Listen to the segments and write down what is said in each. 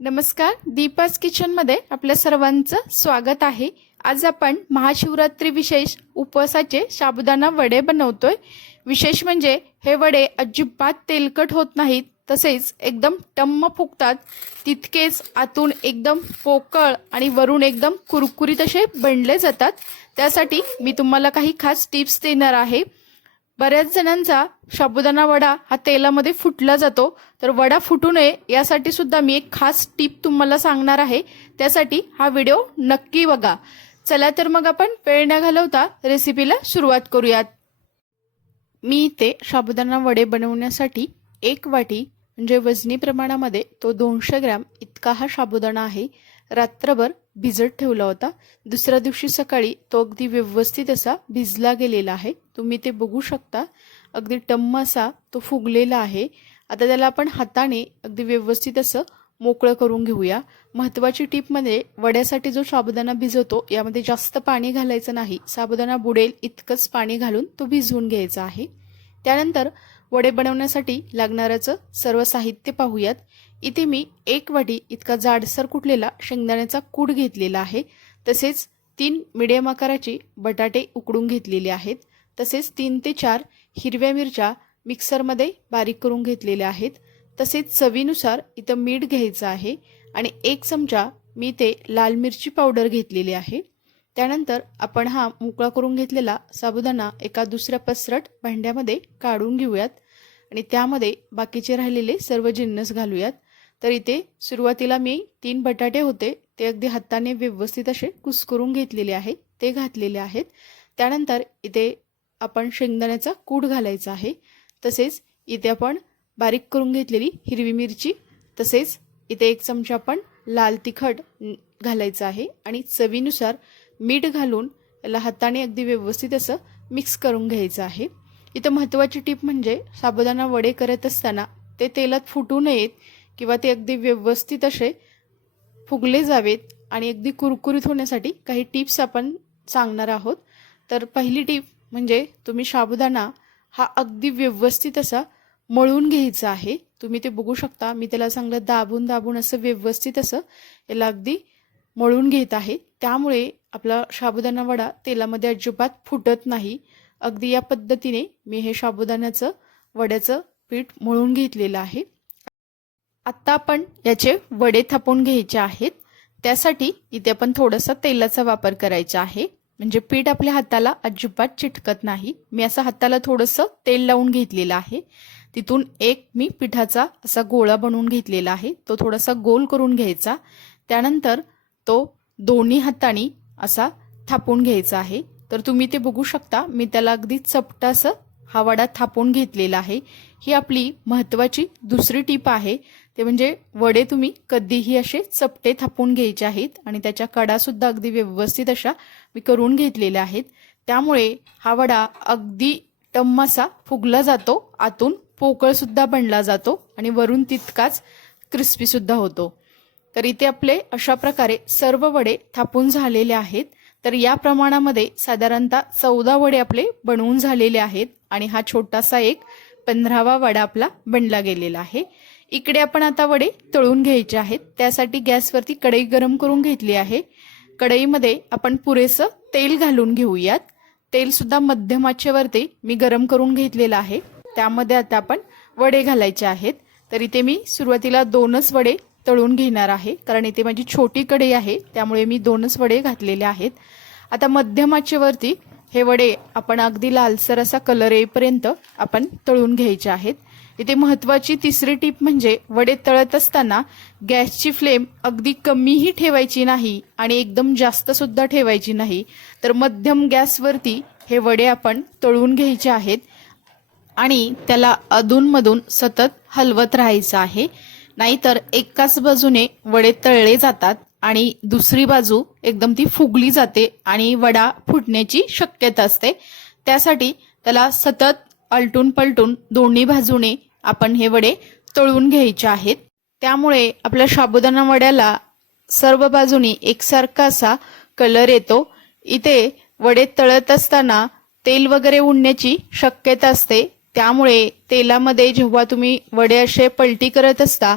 नमस्कार, दीपाज किचन मध्ये आपल्या सर्वांचं स्वागत आहे। आज आपण महाशिवरात्री विशेष उपवासाचे साबुदाणा वडे बनवतोय। विशेष म्हणजे हे वडे अजिबात तेलकट होत नाहीत, तसेच एकदम टम्म फुगतात, तितकेच आतून एकदम पोकळ आणि वरून एकदम कुरकुरीत असे बनले जातात। त्यासाठी मी तुम्हाला काही खास टिप्स देणार आहे। बऱ्याच जणांचा साबुदाणा वडा हा तेलामध्ये फुटला जातो, तर वडा फुटू नये यासाठी सुद्धा मी एक खास टिप तुम्हाला सांगणार आहे। त्यासाठी हा व्हिडिओ नक्की बघा। चला तर मग आपण वेळ न घालवता रेसिपीला सुरुवात करूयात। मी इथे साबुदाणा वडे बनवण्यासाठी एक वाटी म्हणजे वजनी प्रमाणामध्ये तो 200 ग्रॅम इतका हा साबुदाणा आहे, रात्रभर भिजत ठेवला होता। दुसऱ्या दिवशी सकाळी तो अगदी व्यवस्थित असा भिजला गेलेला आहे। तुम्ही ते बघू शकता, अगदी टम्म असा तो फुगलेला आहे। आता त्याला आपण हाताने अगदी व्यवस्थित असं मोकळं करून घेऊया। महत्त्वाची टिप म्हणजे वड्यासाठी जो साबुदाणा भिजवतो यामध्ये जास्त पाणी घालायचं नाही, साबुदाणा बुडेल इतकंच पाणी घालून तो भिजवून घ्यायचा आहे। त्यानंतर वडे बनवण्यासाठी लागणाऱ्याचं सर्व साहित्य पाहूयात। इथे मी एक वाटी इतका जाडसर कुटलेला शेंगदाण्याचा कूट घेतलेला आहे, तसेच 3 मीडियम आकाराचे बटाटे उकडून घेतलेले आहेत, तसेच 3 ते 4 हिरव्या मिरच्या मिक्सरमध्ये बारीक करून घेतलेल्या आहेत, तसेच चवीनुसार इथं मीठ घ्यायचं आहे आणि 1 चमचा मी ते लाल मिरची पावडर घेतलेली आहे। त्यानंतर आपण हा मोकळा करून घेतलेला साबुदाणा एका दुसऱ्या पसरट भांड्यामध्ये काढून घेऊयात आणि त्यामध्ये बाकीचे राहिलेले सर्व जिन्नस घालूयात। तर इथे सुरुवातीला मी 3 बटाटे होते, ते अगदी हाताने व्यवस्थित असे कुस्करून घेतलेले आहे, ते घातलेले आहेत। त्यानंतर इथे आपण शेंगदाण्याचा कूट घालायचा आहे, तसेच इथे आपण बारीक करून घेतलेली हिरवी मिरची, तसेच इथे 1 चमचा आपण लाल तिखट घालायचं आहे आणि चवीनुसार मीठ घालून याला हाताने अगदी व्यवस्थित असं मिक्स करून घ्यायचं आहे। इथं महत्त्वाची टिप म्हणजे साबुदाणा वडे करत असताना ते तेलात फुटू नयेत किंवा ते अगदी व्यवस्थित असे फुगले जावेत आणि अगदी कुरकुरीत होण्यासाठी काही टिप्स आपण सांगणार आहोत। तर पहिली टिप म्हणजे तुम्ही साबुदाणा हा अगदी व्यवस्थित असा मळून घ्यायचा आहे। तुम्ही ते बघू शकता, मी त्याला चांगलं दाबून दाबून असं व्यवस्थित असं याला अगदी मळून घेत आहे। त्यामुळे आपला साबुदाणा वडा तेलामध्ये अजिबात फुटत नाही। अगदी या पद्धतीने मी हे साबुदाण्याचं वड्याचं पीठ मळून घेतलेलं आहे। आता आपण याचे वडे थापून घ्यायचे आहेत। त्यासाठी इथे आपण थोडासा तेलाचा वापर करायचा आहे, म्हणजे पीठ आपल्या हाताला अजिबात चिटकत नाही। मी असं हाताला थोडंसं तेल लावून घेतलेलं आहे। तिथून एक मी पिठाचा असा गोळा बनवून घेतलेला आहे, तो थोडासा गोल करून घ्यायचा। त्यानंतर तो दोन्ही हातांनी असा थापून घ्यायचा आहे। तर तुम्ही ते बघू शकता, मी त्याला अगदी चपटा असं हा वडा थापून घेतलेला आहे। ही आपली महत्त्वाची दुसरी टीप आहे, ते म्हणजे वडे तुम्ही कधीही असे चपटे थापून घ्यायचे आहेत आणि त्याच्या कडा सुद्धा अगदी व्यवस्थित अशा मी करून घेतलेल्या आहेत। त्यामुळे हा वडा अगदी टम्म असा फुगला जातो, आतून पोकळ सुद्धा बनला जातो आणि वरून तितकाच क्रिस्पी सुद्धा होतो। तर इथे आपले अशा प्रकारे सर्व वडे थापून झालेले आहेत। तर या प्रमाणामध्ये साधारणतः 14 वडे आपले बनवून झालेले आहेत आणि हा छोटासा एक 15वा वडा आपला बनला गेलेला आहे। इकडे आपण आता वडे तळून घ्यायचे आहेत। त्यासाठी गॅसवरती कढई गरम करून घेतली आहे। कढईमध्ये आपण पुरेसं तेल घालून घेऊयात। तेल सुद्धा मध्यम आचेवरती मी गरम करून घेतलेलं आहे। त्यामध्ये आता आपण वडे घालायचे आहेत। तर इथे मी सुरुवातीला 2च वडे तळून घेणार आहे, कारण इथे माझी छोटी कढई आहे, त्यामुळे मी 2च वडे घातलेले आहेत। आता मध्यम आचेवरती हे वडे आपण अगदी लालसर असा कलर येईपर्यंत आपण तळून घ्यायचे आहेत। इथे महत्त्वाची तिसरी टीप म्हणजे वडे तळत असताना गॅसची फ्लेम अगदी कमीही ठेवायची नाही आणि एकदम जास्त सुद्धा ठेवायची नाही। तर मध्यम गॅसवरती हे वडे आपण तळून घ्यायचे आहेत आणि त्याला अधूनमधून सतत हलवत राहायचं आहे, नाहीतर एकाच बाजूने वडे तळले जातात आणि दुसरी बाजू एकदम ती फुगली जाते आणि वडा फुटण्याची शक्यता असते। त्यासाठी त्याला सतत आलटून पलटून दोन्ही बाजूने आपण हे वडे तळून घ्यायचे आहेत। त्यामुळे आपल्या साबुदाणा वड्याला सर्व बाजूनी एकसारखा असा कलर येतो। इथे वडे तळत असताना तेल वगैरे उडण्याची शक्यता असते, त्यामुळे तेलामध्ये जेव्हा तुम्ही वडे असे पलटी करत असता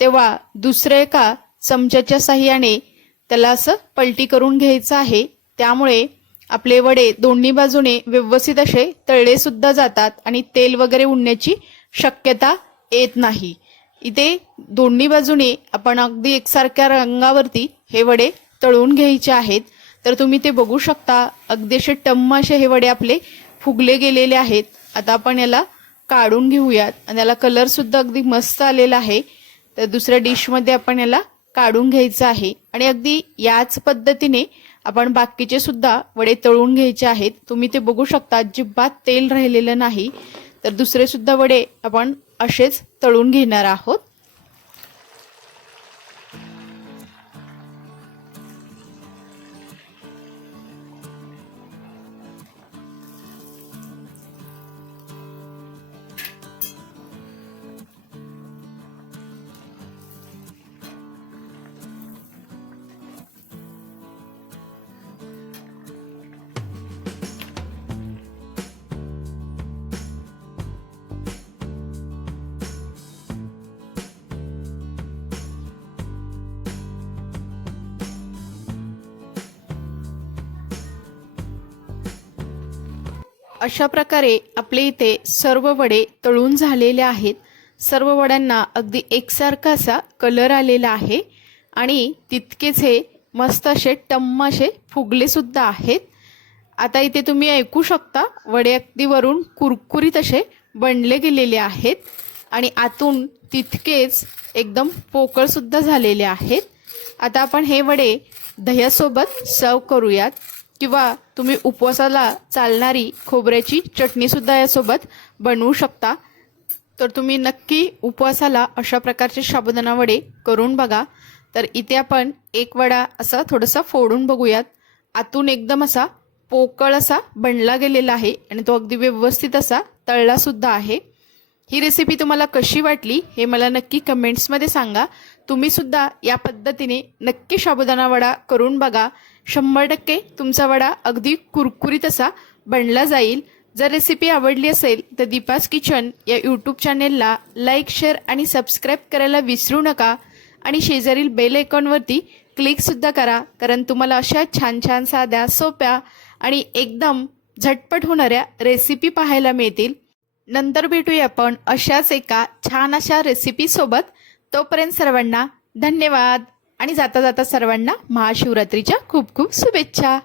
तेव्हा दुसऱ्या एका चमच्याच्या साहाय्याने त्याला असं पलटी करून घ्यायचं आहे. त्यामुळे आपले वडे दोन्ही बाजूने व्यवस्थित असे तळले सुद्धा जातात आणि तेल वगैरे उडण्याची शक्यता येत नाही. इथे दोन्ही बाजूने आपण अगदी एकसारख्या रंगावरती हे वडे तळून घ्यायचे आहेत. तर तुम्ही ते बघू शकता, अगदी असे टम्म असे हे वडे आपले फुगले गेलेले आहेत. आता आपण याला काढून घेऊयात आणि याला कलर सुद्धा अगदी मस्त आलेला आहे. तर दुसऱ्या डिशमध्ये आपण याला काढून घ्यायचं आहे आणि अगदी याच पद्धतीने आपण बाकीचे सुद्धा वडे तळून घ्यायचे आहेत. तुम्ही ते बघू शकता, अजिबात तेल राहिलेलं नाही. तर दुसरे सुद्धा वडे आपण असेच तळून घेणार आहोत. अशा प्रकारे आपले इथे सर्व वडे तळून झालेले आहेत. सर्व वड्यांना अगदी एकसारखा असा कलर आलेला आहे आणि तितकेच हे मस्त असे टम्म असे फुगले सुद्धा आहेत. आता इथे तुम्ही ऐकू शकता, वडे अगदी वरून कुरकुरीत असे बनले गेलेले आहेत आणि आतून तितकेच एकदम पोकळ सुद्धा झालेले आहेत. आता आपण हे वडे दह्यासोबत सर्व करूयात किंवा तुम्ही उपवासाला चालणारी खोबऱ्याची चटणी सुद्धा यासोबत बनवू शकता. तर तुम्ही नक्की उपवासाला अशा प्रकारचे साबुदाणा वडे करून बघा. तर इथे आपण एक वडा असा थोडासा फोडून बघूयात. आतून एकदम असा पोकळ असा बनला गेलेला आहे आणि तो अगदी व्यवस्थित असा तळला सुद्धा आहे. ही रेसिपी तुम्हाला कशी वाटली हे मला नक्की कमेंट्समध्ये सांगा. तुम्ही सुद्धा या पद्धतीने नक्की साबुदाणा वडा करून बघा. 100% तुमचा वडा अगदी कुरकुरीत असा बनला जाईल. जर रेसिपी आवडली असेल तर दीपाज किचन या यूट्यूब चॅनेलला लाईक, शेअर आणि सबस्क्राईब करायला विसरू नका आणि शेजारील बेल आयकॉनवरती क्लिकसुद्धा करा, कारण तुम्हाला अशा छान छान साध्या, सोप्या आणि एकदम झटपट होणाऱ्या रेसिपी पाहायला मिळतील. नंतर भेटूया आपण अशाच एका छान अशा रेसिपीसोबत. तोपर्यंत सर्वांना धन्यवाद आणि जाता जाता सर्वांना महाशिवरात्रीच्या खूप खूप शुभेच्छा.